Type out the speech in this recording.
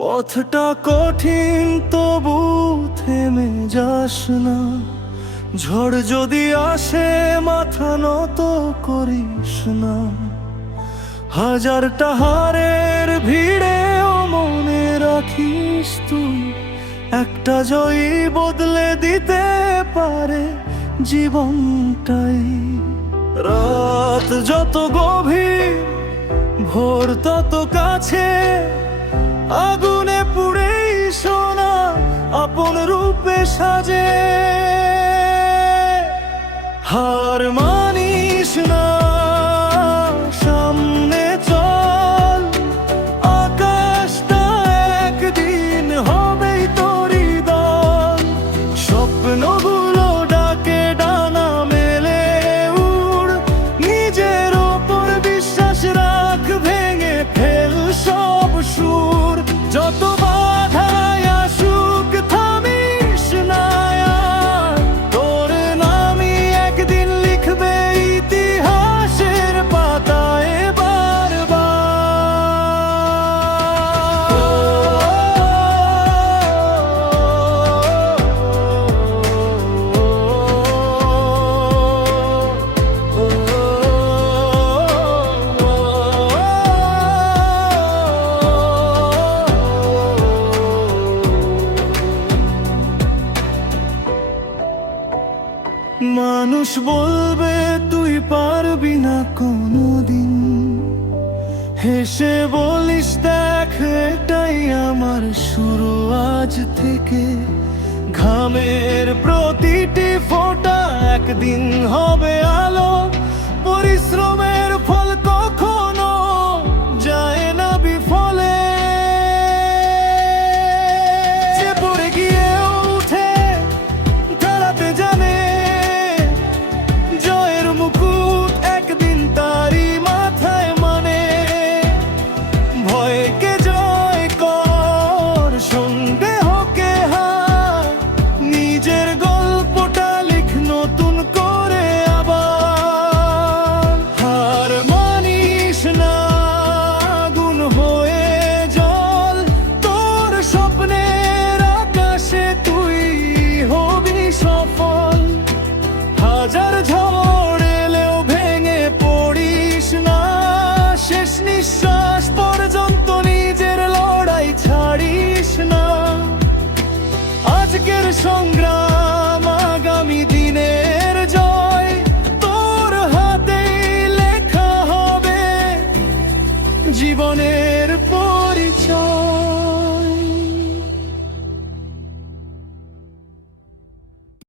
পথটা কঠিন তবু থেমে যাস না, ঝড় যদি আসে মাথা নত করিস না। হাজারটা হারের ভিড়েও মনে রাখিস তুই, একটা জয়ী বদলে দিতে পারে জীবনটাই। রাত যত গভীর ভোর তত কাছে, আগুনে পুড়েই সোনা আপন রূপে সাজে। হার মানিস না, সামনে চল, আকাশটা একদিন হবেই তোরই দল। স্বপ্নগুলো ডাকে ডানা মেলে উড়, নিজের ওপর বিশ্বাস রাখ, ভেঙে ফেল সব সুর। যত বাধায় আসুক থামিস না আর, তোর নামই একদিন লিখবে ইতিহাসের পাতায় মানুষ বলবে তুই পারবি না কোনোদিন, হেসে বলিস দেখ এটাই আমার শুরু আজ থেকে। ঘামের প্রতিটি ফোঁটা একদিন হবে আলো, পরিশ্রমের ফল কখনো যায় না বিফলে। যে পড়ে গিয়ে উঠে দাঁড়াতে জানে, জয়ের মুকুট একদিন তারই মাথায় মানে। ভয়কে জয় কর, সন্দেহকে হার, নিজের গল্পটা লিখ নতুন করে আবার। হার মানিস না, আগুন হয়ে জল, তোর স্বপ্নের আকাশে তুই হবি সফল। হাজার ঝড় এলেও ভেঙে পড়িস না, শেষ নিঃশ্বাস পর্যন্ত নিজের লড়াই ছাড়িস না। আজকের সংগ্রাম আগামী দিনের জয়, তোর হাতেই লেখা হবে জীবনের পরিচয়।